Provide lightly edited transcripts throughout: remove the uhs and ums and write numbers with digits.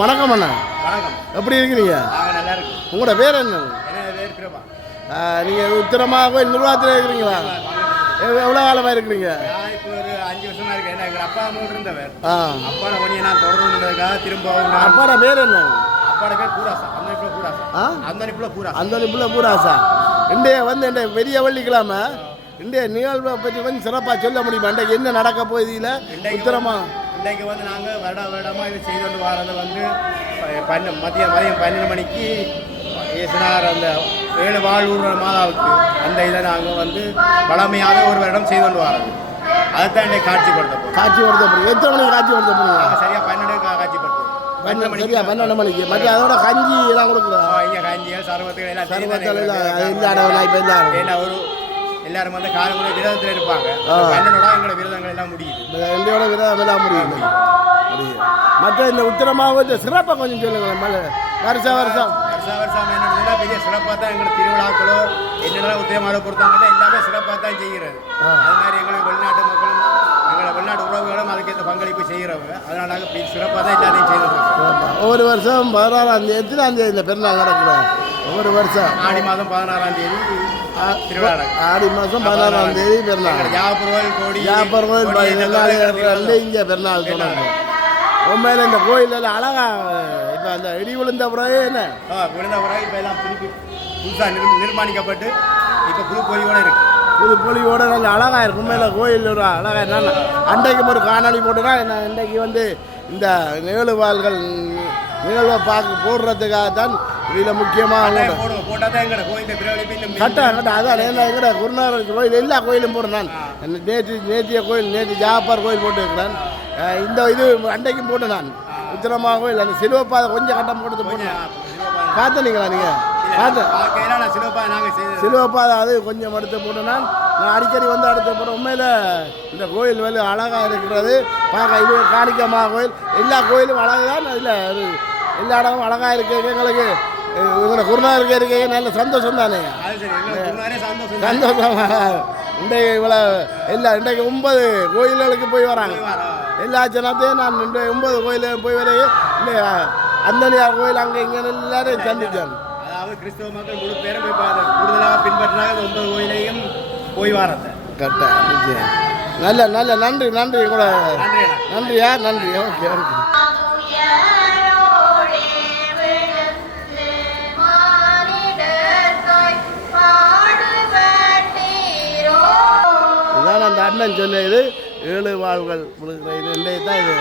வணக்கம் அண்ணா. வணக்கம். எப்படி இருக்கிறீங்க? நல்லா இருக்கு. உங்களோட பேர் என்ன? நீங்கள் உத்தரமாக நிர்வாகத்தில் இருக்கிறீங்களா? எவ்வளோ காலமாக இருக்கிறீங்க? இப்போ ஒரு 5 வருஷமா இருக்கேன். எங்கள் அப்பா அம்மா இருந்தவர். அப்பா ஒன்றிய நான் தொடர்ந்துக்காக திரும்ப அப்பாட பேர் என்ன? அப்பாட பேர் பூராசா. அந்த பூராசா. இன்றைய வந்து இந்த பெரிய வெள்ளிக்கிழமை இன்றைய நிகழ்வை பற்றி வந்து சிறப்பாக சொல்ல முடியுமா? இன்றைக்கு என்ன நடக்க போகுதில்ல உத்தரமா? இன்றைக்கு வந்து நாங்கள் வருடமாக இது செய்து கொண்டு வரதை வந்து மதியம் 12 மணிக்கு ஏசினார் அந்த 7 வாழ்வுற மாதாவுக்கு அந்த இதை நாங்கள் வந்து பழமையாக ஒரு வருடம் செய்து கொண்டு வரோம். அதுதான் இன்றைக்கு காட்சிப்படுத்தப்படும். எத்தனை மணிக்கு காட்சிப்படுத்தப்படுங்க? சரியாக 12 காட்சிப்படுத்தும். 12 மணிக்கு. மற்ற அதோட கஞ்சி எல்லாம் கொடுக்குறோம். இங்கே கஞ்சிகள் சர்வத்துகள் எல்லாம் ஒரு எல்லாரும் வந்து காலமுறை விரதத்தில் இருப்பாங்க. கண்ணனோட எங்களோட விரதங்கள் எல்லாம் முடியுது. என்னோட விரதம் எல்லாம் முடியுது. மற்ற இந்த உத்தரமாக சிறப்பாக கொஞ்சம் சொல்லுங்க. வருஷம் என்னன்னா பெரிய சிறப்பாக தான் எங்களுக்கு திருவிழாக்களோ என்னென்ன உத்திரமாக பொறுத்தவங்க எல்லாமே சிறப்பாக தான் செய்கிறது. அது மாதிரி எங்களுக்கு வெளிநாட்டு மக்களும் எங்களை வெளிநாட்டு உறவுகளும் அதுக்கேற்ற பங்களிப்பு செய்கிறவங்க. அதனால் நாங்கள் சிறப்பாக தான் எல்லாத்தையும் செய்துருக்கோம். ஒவ்வொரு வருஷம் 16ஆம் தேதி எத்தனாம் தேதி இந்த பெருநாள் நடக்கிறோம்? ஒவ்வொரு வருஷம் ஆடி மாதம் 16ஆம் தேதி திருவிழா. ஆடி மாதம் 16ஆம் தேதி பெருநாள். ஜாப்பர் கோயில் இங்கே பெருநாள் தொடங்கும். உண்மையில இந்த கோயில் அழகா இப்போ அந்த இடி விழுந்த பிறகு என்ன விழுந்த பிறகு இப்போ எல்லாம் திருப்பி புதுசாக நிர்மாணிக்கப்பட்டு இப்போ புது பொலியோடு இருக்கு. புது பொலியோட நல்ல அழகா இருக்கும். உண்மையில கோயில் ஒரு அழகா என்ன அன்றைக்கும் ஒரு காணொலி போட்டுனா இன்றைக்கு வந்து இந்த நிகழ்வாள்கள் நிகழ்வை போடுறதுக்காக தான் இதில் முக்கியமாக அதான் எங்கட குருநாதர் கோயில் எல்லா கோயிலும் போடுறேன் நான். நேற்றைய கோயில் நேற்று ஜாப்பார் கோயில் போட்டுருக்கிறேன். இந்த இது அன்றைக்கும் போட்டு நான் உத்திரமாக கோயில் அந்த சிலுவப்பாதை கொஞ்சம் கட்டம் போட்டு போட்டேன். பார்த்தீங்களா நீங்கள்? சிலுவப்பாதை அது கொஞ்சம் எடுத்து போட்டு நான் அடிக்கடி வந்து அடுத்த போகிறேன். உண்மையில் இந்த கோயில் வந்து அழகாக இருக்கிறது பார்க்க. இது காணிக்கமா கோயில் எல்லா கோயிலும் அழகு தான். அதில் எல்லா இடமும் அழகாக இருக்கு. எங்களுக்கு இவங்க குருநாதருக்கு இருக்க நல்ல சந்தோஷம் தானே. சந்தோஷமாக இன்றைக்கு இவ்வளோ இன்றைக்கு 9 கோயில்களுக்கு போய் வராங்க. எல்லா ஜனத்தையும் நான் 9 கோயிலுக்கு போய் வரையே இந்த அந்தனியார் கோயில் அங்கே இங்கே எல்லாரையும் சந்தித்தேன். அதாவது கிறிஸ்தவ மக்கள் முழு பேரும் கூடுதலாக பின்பற்றினாங்க 9 கோயிலையும் போய் வரது. கரெக்டாக நல்ல நன்றி கூட நன்றியா நன்றி. Okay okay. அந்த அண்ணன் சொன்னது 7 வாழ்கள் முழுக்கிறது தான் இது.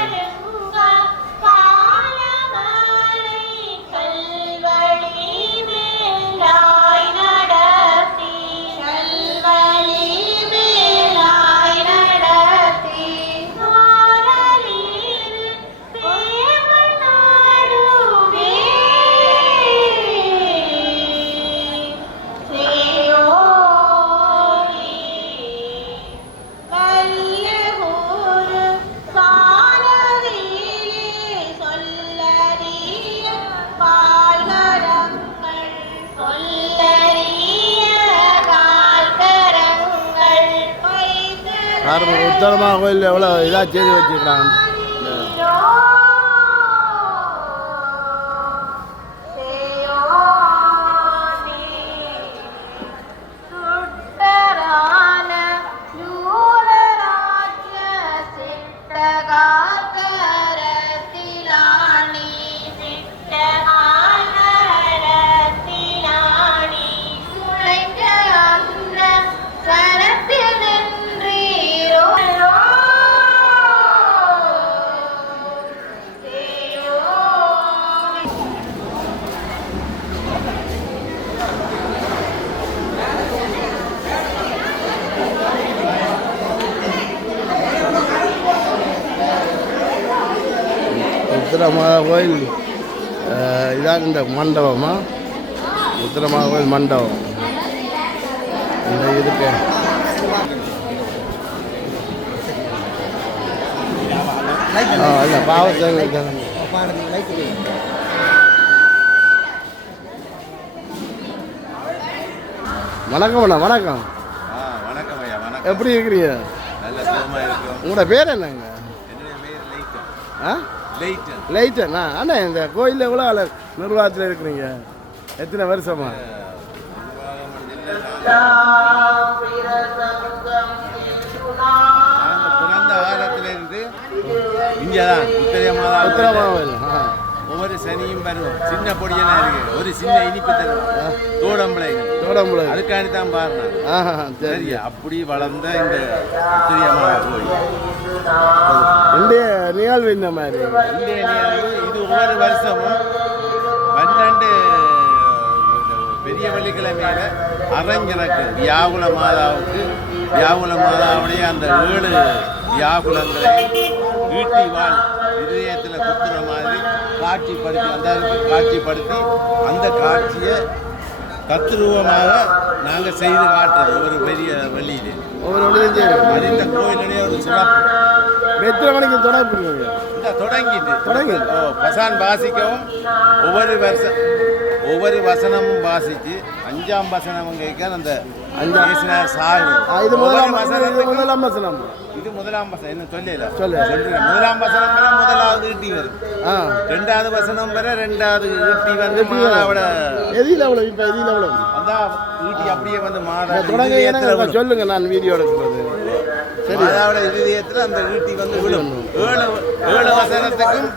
உத்தரமாக கோயில் எவ்வளோ இதாக செய்து வச்சுருக்காங்க. உத்திரமாக கோயில் இதான் இந்த மண்டபமா? உத்திரமாக கோயில் மண்டபம் இந்த இருக்கு. இல்லை பாவத்தை வணக்கம் அண்ணா. வணக்கம். எப்படி இருக்கிறீங்க? நல்ல சுகமாக இருக்கும். உங்களோட பேர் என்னங்க? என்னுடைய பேர் லைக்கம். லைட்டன் அண்ணா இந்த கோயிலில் எவ்வளோ நிர்வாகத்தில் இருக்கிறீங்க எத்தனை வருஷமா பிறந்த காலத்திலிருந்து இங்கேதான் உத்தரமாவில் ஒவ்வொரு சனியும் வருவோம் சின்ன பொடியெல்லாம் இருக்கு ஒரு சின்ன இனிப்பு தரும் தோடம்பளை அதுக்காண்டி தான் பாருங்க சரி அப்படி வளர்ந்த இந்த உத்தரியமான கோயில் இந்திய நிகழ்வு இந்த மாதிரி இந்திய நிகழ்வு இது ஒவ்வொரு வருஷமும் 12 பெரிய வெள்ளிக்கிழமையில அரங்கிறக்கு வியாகுல மாதாவுடைய அந்த 7 வியாகுலங்களை ஈட்டி வாழ் இதயத்தில் குத்துற மாதிரி காட்சிப்படுத்தி அந்த காட்சியை தத்ரூபமாக நாங்கள் செய்து காட்டுறது ஒரு பெரிய வழியிலே அது இந்த கோயிலுடைய ஒரு சிறப்பு. எத்தனை மணிக்கு தொடங்கிட்டு பசான் வாசிக்கவும் ஒவ்வொரு வசனமும் வாசித்து 5ஆம் வசனமும் கேட்க அந்த இது முதலாம் வசனம் இது முதலாம் வசனம் என்ன சொல்லுங்க முதலாம் வசனம் வர முதலாவது ஈட்டி வரும் 2வது வசனம் வர 2வது ஈட்டி வந்து மாதாவோட அதான் ஈட்டி அப்படியே வந்து மாதா சொல்லுங்க நான் வீடியோ எடுக்கிறது சரி மாதாவோட இதயத்தில் அந்த ஈட்டி வந்து விழும் 7 வசனத்துக்கும்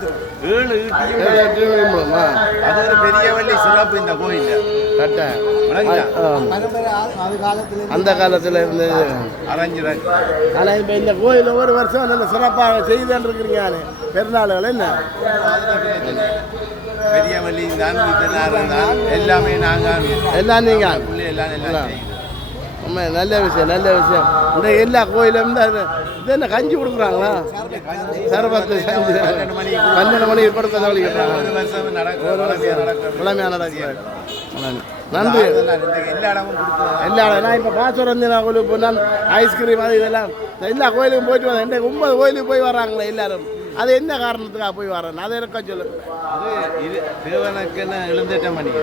7 ஈட்டியும் அது ஒரு பெரிய வள்ளி சிறப்பு இந்த கோயில் அந்த காலத்தில் இருந்தது அரஞ்சிருக்கு. ஆனால் இப்போ இந்த கோயில் ஒவ்வொரு வருஷம் நல்ல சிறப்பாக செய்துன்னு இருக்கிறீங்க பெருநாளுகள் என்ன பெரிய வழி தான் எல்லாமே நாங்கள் எல்லாம் நீங்கள் நல்ல விஷயம் இந்த எல்லா கோயிலும் இது என்ன கஞ்சி கொடுக்குறாங்களா சர்பத்து 12 மணிக்கு கொடுக்க வழிகிறாங்க கிழமையாக நடக்கிறாங்க நன்றி எல்லா இடம் நான் இப்போ பாசுரந்தினா கோயிலுக்கு போனால் ஐஸ்கிரீம் அது இதெல்லாம் எல்லா கோயிலுக்கும் போயிட்டு வரேன் 9 கோயிலுக்கு போய் வர்றாங்களே எல்லாரும் அது என்ன காரணத்துக்காக போய் வரேன் அதை இருக்க சொல்லு அது இது தேவனுக்குன்னு எழுந்திட்ட மணிக்கு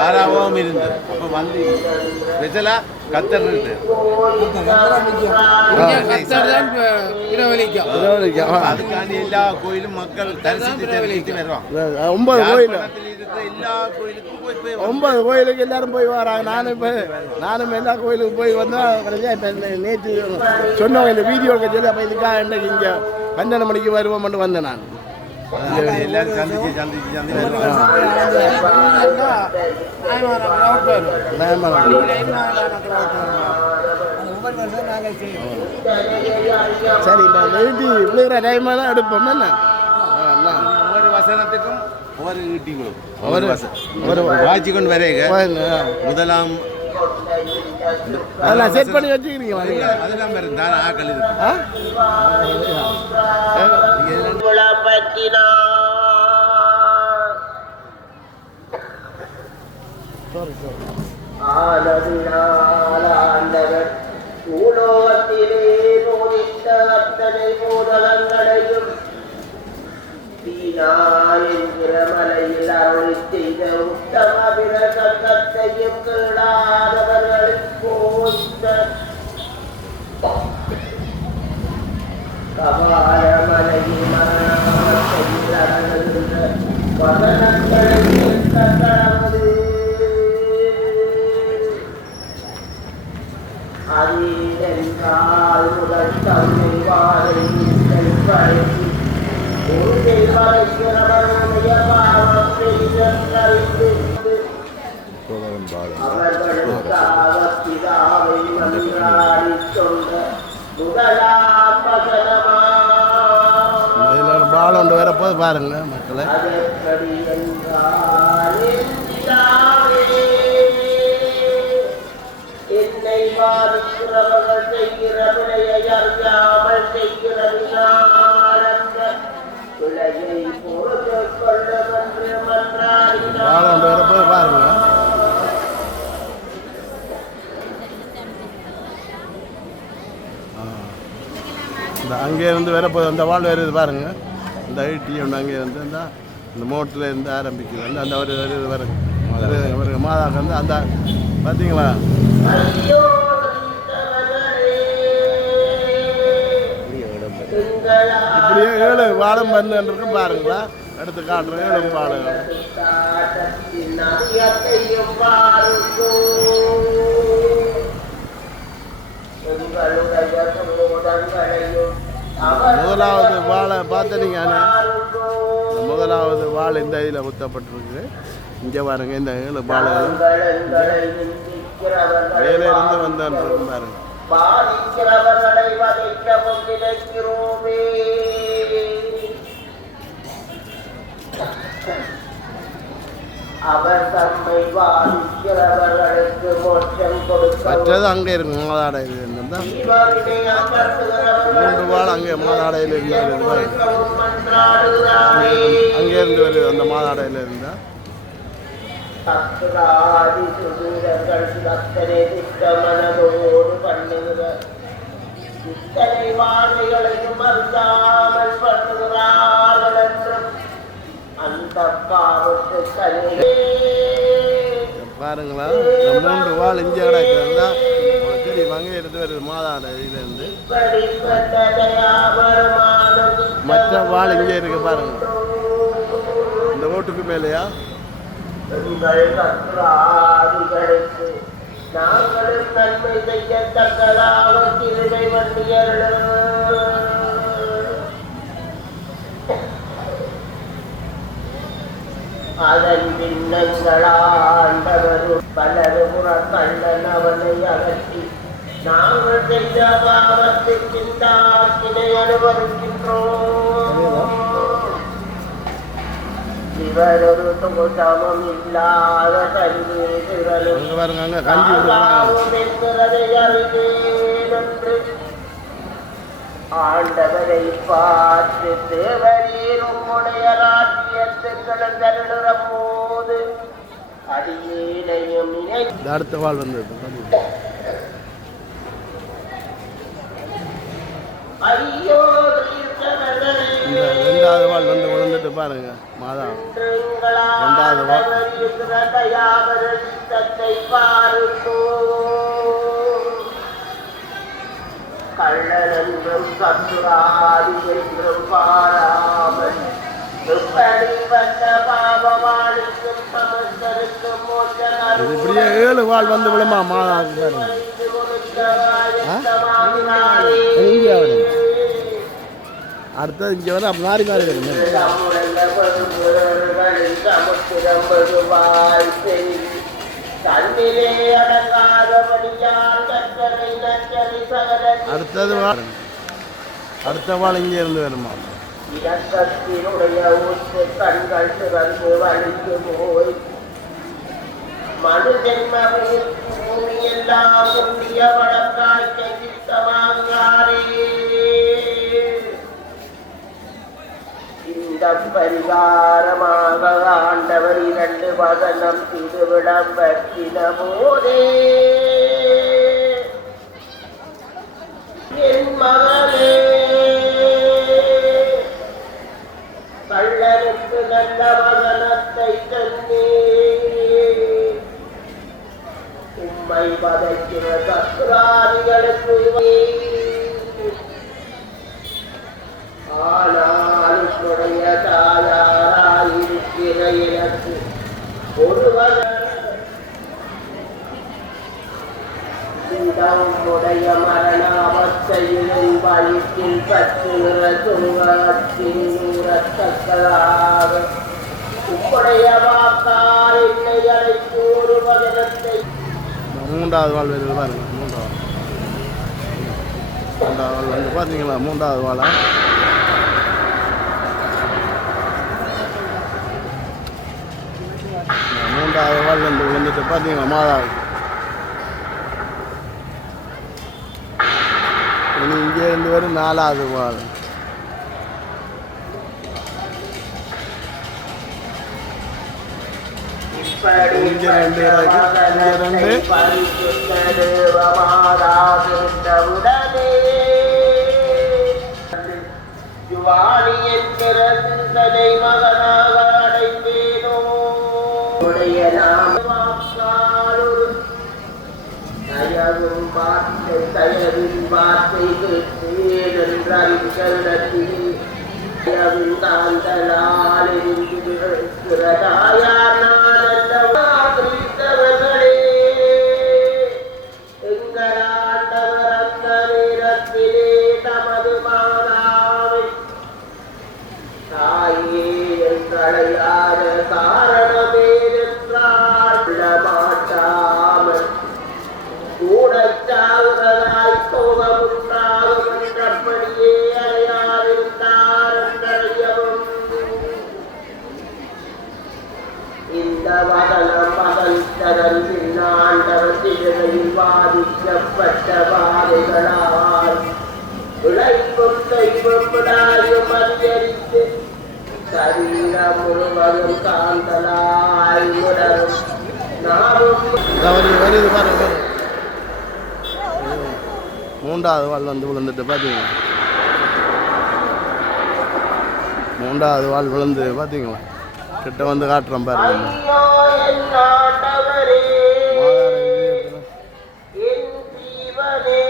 யாராவும் இருந்தது அப்போ வந்து ஸ்பெஷலாக கத்தர்ட்டு அதுக்காண்டி எல்லா கோயிலும் மக்கள் தரிசித்து வருவாங்க 9 கோயில் எல்லா கோயிலுக்கும் போய் 9 கோயிலுக்கு எல்லாரும் போய் வராங்க நானும் எல்லா கோயிலுக்கும் போய் வந்தால் கடைசியாக இப்போ நேற்று சொன்னவங்க இந்த வீடியோ எடுக்க சொல்லி அப்போ இதுக்காக இன்றைக்கு இங்கே 12 மணிக்கு வருவோம்னு வந்தேன் நான் எல்லாரும் சந்திச்சு சரி விழுகிற டைமாக தான் எடுப்போம் என்ன ஒவ்வொரு வசனத்துக்கும் ஒவ்வொரு ஈட்டிங்களும் ஒவ்வொரு வாட்சி கொண்டு வரைக முதலாம் அதெல்லாம் செட் பண்ணி வச்சுக்கிறீங்க அதெல்லாம் வேறு தானே ஆக்கள் இருக்கு பூலோகத்திலே நோடித்த அத்தனை பூதலங்களையும் தீனான் என்கிற மலையில் அருள் செய்த உத்தம பிற சங்கத்தையும் கேளாதவர்களின் போய்த்த கபால மலையில் மரணத்தில் அடங்குகின்ற வதனங்களையும் தக்கடவது அதேதென்றால் முதல் தம்மை வாழை பழகி ஒரு வரைக்கிறவருடைய பாவம் பெரிதறிந்து அவர்களுக்காக பிதாவை மன்றாடிச் சொன்ன முதலாம் வசனமா பாலம் வரப்போது பாருங்க மக்களை அதெப்படி என்றால் என்னை பாதிக்கிறவர்கள் செய்கிற வினையை அறியாமல் செய்கிறவினார் அந்த பிழையை பொறுத்து கொள்ளும் என்று மன்றாடினார். பாலம் வரப்போது பாருங்க இந்த அங்கே இருந்து வரப்போது அந்த வாழ் வருது பாருங்க இந்த ஐடி ஒன்று அங்கே இருந்து இந்த மோட்டில் இருந்து ஆரம்பிக்குது அந்த ஒரு வருது மாதாக்கு வந்து அந்த பார்த்தீங்களா இந்த இப்படியே 7 வாழும் வந்து பாருங்களா, எடுத்து காட்டுறேன் 7 வாழும். முதலாவது வாழை பார்த்தீங்க, முதலாவது வாழை இந்த இதில் ஊற்றப்பட்டிருக்கு. இங்கே பாருங்க, இந்த 7 வாழைகளும் வேலையிலிருந்து வந்தான்னு பாருங்க. பாதிக்கிறவர்களை வதைக்கவும் நினைக்கிறோமே. அவர் தம்மை பாதிக்கிறவர்களுக்கு மோட்சம் கொடுக்க மற்றது அங்கே இருக்கு மாதாடையில் இருந்தா 3 வாழை அங்கே மாதாடையில் இருந்தா அங்கே இருந்து வருது. அந்த மாதாடையில் இருந்தா தத்துராதி சுதூரர்கள் அத்தனை திட்டமனதோடு பண்ணுகிற இத்தனை வாழைகளையும் அறியாமல் பண்ணுகிறார்கள் என்றும் அந்த பாவத்து கலையே பாருங்களா. 3 வாழை இங்கே கிடக்கிறதா தெரியும். அங்கே இருந்து வருது மாதாடையிலிருந்து. மற்ற வாழை இங்கே இருக்கு பாருங்க, இந்த ஓட்டுக்கு மேலேயா. உங்கள் கற்றாதிகளுக்கு நாங்களும் நன்மை செய்யத்தக்கதாக கிருபை வண்டியர்கள் அதன் பின்னங்களாண்டவரும் பலரு புறக்கள்ளன் அவனை அகற்றி நாங்கள் செய்த பாவத்திற்கு தாக்கினை அனுபவிக்கின்றோம். இவரொரு தோட்டமும் இல்லாத கல்வீடுகளும் என்கிறதை அறிவேன் என்று ஆண்டவரை பார்த்து தேவரீர் உம்முடைய ராஜ்யத்துக்களை தருகிற போது அடியேனையும் அடுத்த வாழ் வந்தது. ஐயோ 2வது வாழ் வந்து விழுந்துட்டு பாருங்க மாதா. 2வது வாழ் கள்ளனென்றும் கத்துராதி என்றும் பாராமல் இப்படியே 7 வாழ் வந்து விழுமா மாதா. அடுத்தது இங்கே வந்து அப்போ மாறி மாறி வருங்க. அடுத்தது அடுத்த வாழ் இங்கே இருந்து வருமா. இரக்கத்தினுடைய ஊற்று கண்கள் திறந்து வலிக்கு போய் மனு ஜென்மவில் பூமியெல்லாம் புண்ணிய வழக்காய் கைத்தமாங்காரே. இந்த பரிகாரமாக ஆண்டவர் 2 வசனம் திருவிடம் பற்றின போதே என் மகனே கள்ளனுக்கு நல்ல வசனத்தை தந்தே உம்மை வதைக்கிற சத்ராதிகளுக்கு ஆனால் உடைய தாயாராயிருக்கிற எனக்கு ஒருவர் உடைய மரணாவஸ்தையிலும் வயிற்றில் பற்றுகிற துன்பத்தின் உரத்தக்களாக உம்முடைய வாக்கார் என்னை அழைத்து ஒரு வசனத்தை 3வது வாழ் வருது பாருங்க. 3வது வாழ் வந்து பார்த்தீங்களா. 3வது வாழா 3வது வாழ் வந்து வந்துட்டு பார்த்தீங்களா மாதாவுக்கு. இனி இங்கே இருந்து வரும் 4வது வாழ். இங்கே 2 யுவானி என்கிற சிந்தனை மகனாக அடைந்தேனோ உடைய நாம தரும் வார்த்தை தயவின் வார்த்தை கேட்டேன் தாயானவர்களே எங்களாண்டவர் அந்த நேரத்திலே தமது மாதாவை தாயே எங்களையாத காரணமே என்றால் மாட்டாமல் கூடச்சாவுறதாய் சோகமுண்டாகும் என்றபடியே அறையாதிருந்தார் என்றறியவும் இந்த வதனம் மகன் பின்னாண்டவர் சிறுமையில் பாதிக்கப்பட்ட பாதைகளால் விளைக்கும் தெய்வம் விடாயும் அதிகரித்து சரீரம் முழுவதும் காந்தலாய் உடலும் நாமும் வருது பாருங்க. மூன்றாவது வால் வந்து விழுந்துட்டு பார்த்தீங்களா? மூன்றாவது வால் விழுந்து பார்த்தீங்களா? கிட்ட வந்து காட்டுறோம் பாருங்க. ஐயோ என் ஆண்டவரே என் ஜீவனே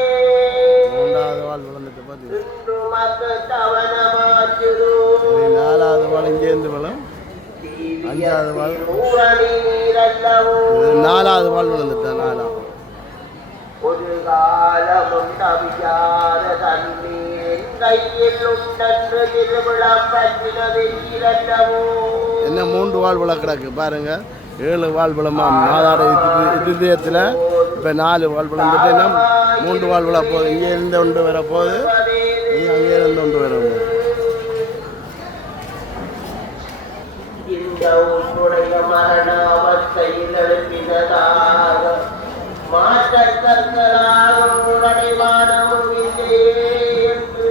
மூன்றாவது வால் விழுந்துட்டு பார்த்தீங்களா? இன்று மக்கள் கவனமாச்சிரு நாலாவது வால் இங்கேருந்து விழும். அஞ்சாவது வால் ஊரணி நீரல்லவோ நாலாவது வால் விழுந்துட்டேன். நாலாவது ஒரு காலமும் தவியாத தண்ணீர் கையில் உண்டன்று திருவிழா பற்றினது இரண்டவோ என்ன 3 வாழ்வுல கிடக்கு பாருங்க. 7 வாழ்வுலமா நாதாட இதயத்தில் இப்போ 4 வாழ்வுல வந்துட்டு என்ன 3 வாழ்வுல போகுது. இங்கே இருந்து ஒன்று வர போகுது, அங்கே இருந்து ஒன்று வர போகுது. இந்த உன்னுடைய மரண அவஸ்தையில் எழுப்பினதாக மாற்றக்கர்களாக உன்னுடைய மானமும் இல்லை என்று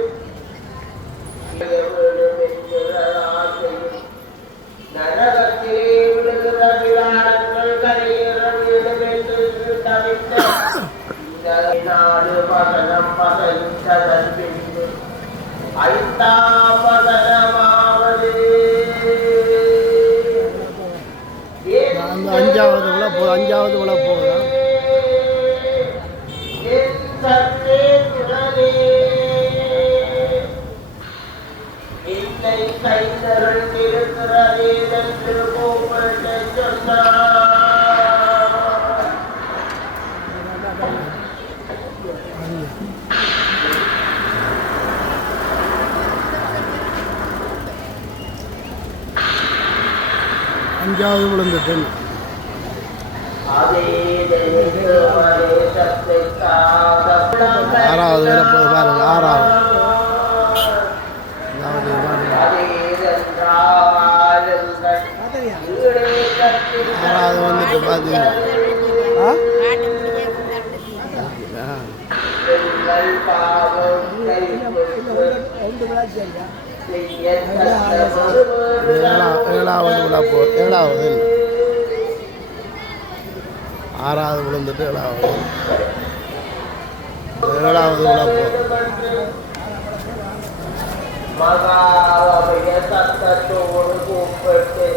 நரகத்திலே விடுகிற விழாடங்கள் கரையேற வேண்டும் என்று தவிர்த்த இந்த நாடு பகலம் பகந்ததன் பின்பு ஐந்தாம் பகலமாவது அஞ்சாவது விழா போகுது. அஞ்சாவது விழுந்துட்டு ஆறாவது வரப்போது பாருங்க. ஆறாவது வந்துட்டு பார்த்தீங்கன்னா ஏழாவது விழா போகுது. ஏழாவது ஆறாவது விழுந்துட்டு ஏழாவது விழா போகுது. மகாவய சத்தத்தோடு கூப்பிட்டு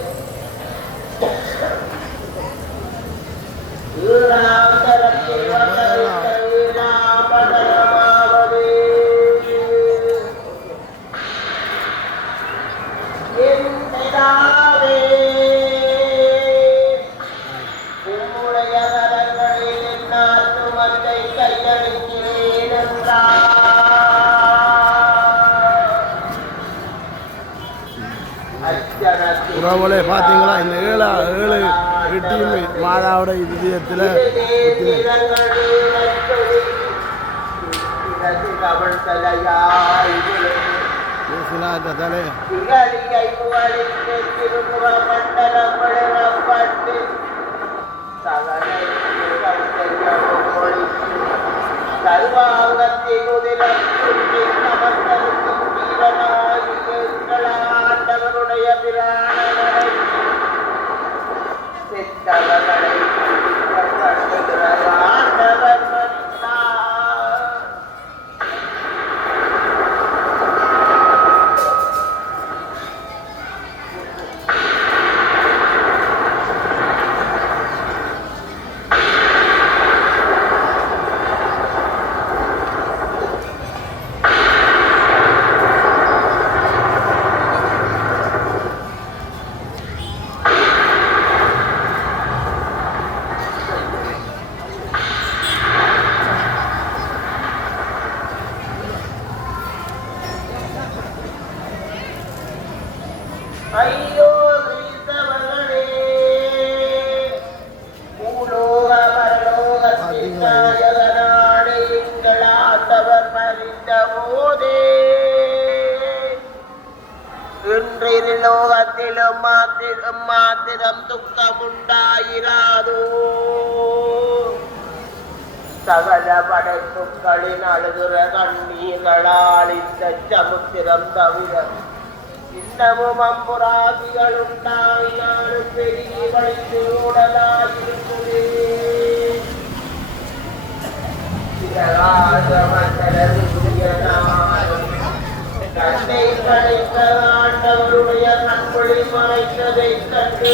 உம்முடைய கரங்களில் நாட்டு மந்தை கையளிக்கிறேன் என்றார். உறவுகளே பார்த்தீங்களா? இந்த 7 வெட்டியுமே மாதாவோட இதயத்தில் தலை சர்வாங்கத்தின் உதிரம் நமஸ்கருக்கும் வீரனாகிய பிராணனை சித்தவர்களை ஆண்டவர் மாத்திரம் துக்கமுண்டாயிராதோ சகல படைப்புகளின் அழுகுற கண்ணீர்களால் இந்த சமுத்திரம் தவிர இன்னமும் அம்புராதிகள் உண்டாயினாலும் பெருகி வழிந்து ஓடலாயிருக்குமே தன்னை படைத்த ஆண்டவருடைய கண்மொழி மறைத்ததை கண்டு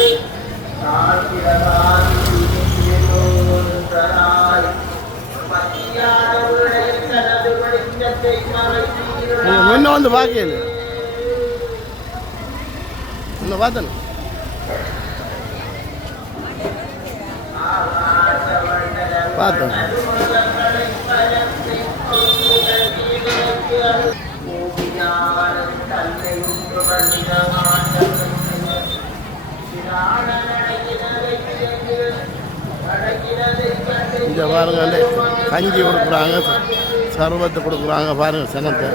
மத்தியானவருடைய தனது வெளிச்சத்தை மறைத்தீர்கள் முன்ன வந்து பார்க்கல இந்த பார்த்தேன் பார்த்தேன் இங்கே பாருங்க கஞ்சி கொடுக்குறாங்க சர்வத்தை கொடுக்குறாங்க பாருங்க சனத்தை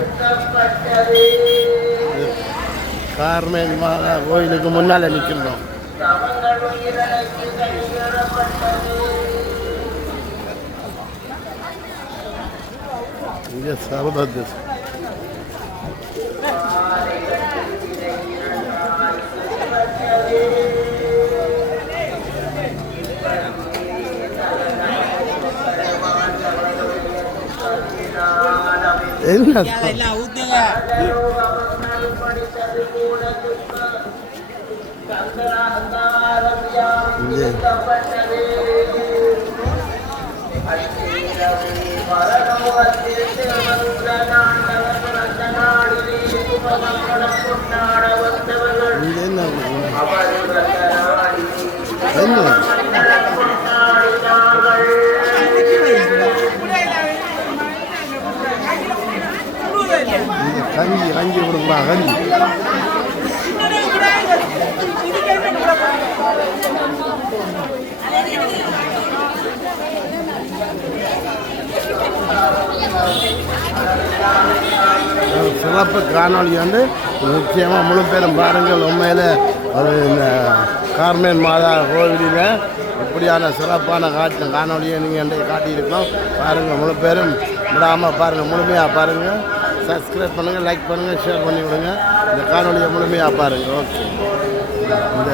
கார்மேன் மாதா கோயிலுக்கு முன்னால் நிற்கின்றோம் இங்கே சர்வத்து என்ன கஞ்சி கஞ்சி கொடுக்குறாங்க சிறப்பு காணொலி வந்து நிச்சயமாக முழு பேரும் பாருங்கள். உண்மையில் அது இந்த கார்மேன் மாதா கோவிலில் இப்படியான சிறப்பான காணொலியை நீங்கள் காட்டியிருக்கோம். பாருங்கள், முழு பேரும் விடாமல் பாருங்கள், முழுமையாக பாருங்கள். சப்ஸ்கிரைப் பண்ணுங்கள், லைக் பண்ணுங்கள், ஷேர் பண்ணி விடுங்க. இந்த காணொலியை முழுமையாக பாருங்கள். ஓகே, இந்த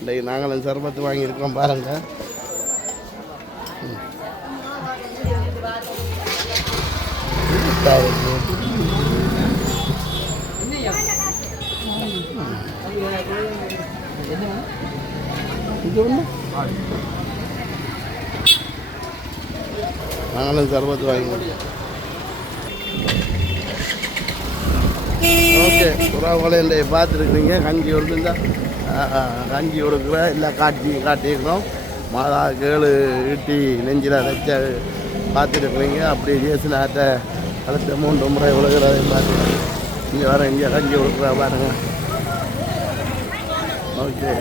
இன்றைக்கு நாங்களும் சர்பத்து வாங்கியிருக்கோம் பாருங்கள். நாங்களும் சர்பத்து வாங்கியிருக்கோம். ஓகே, புறாவங்களை இன்றைய பார்த்துருக்குறீங்க. கஞ்சி கொடுத்துருந்தா கஞ்சி கொடுக்குற இல்லை காட்டியிருக்கிறோம். மாதா கேளு ஈட்டி நெஞ்சில் வச்ச பார்த்துருக்குறீங்க. அப்படி ஜேசுனாட்ட அடுத்த 3 முறை உலகிறதை பார்த்து இங்கே வர இங்கே கஞ்சி கொடுக்குறா பாருங்க. ஓகே,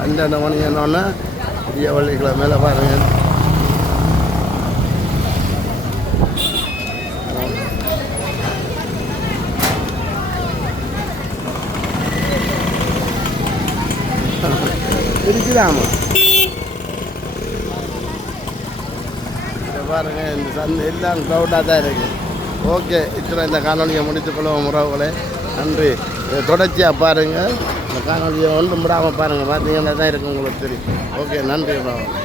12 மணி என்னன்னா பெரிய வெள்ளிக்கிழமை மேலே பாருங்கள். இருக்குதாமா பாருங்க, இந்த சந்தை எல்லாம் க்ரௌடாக தான் இருக்குது. ஓகே, இந்த காணொலியை முடித்துக்கொள்வோம் உறவுகளே. நன்றி. தொடர்ச்சியாக பாருங்கள். இந்த காணொலியை ஒன்றும் விடாமல் பாருங்கள். பார்த்தீங்கன்னா தான் இருக்குது உங்களுக்கு தெரியும். ஓகே, நன்றி உறவுகளே.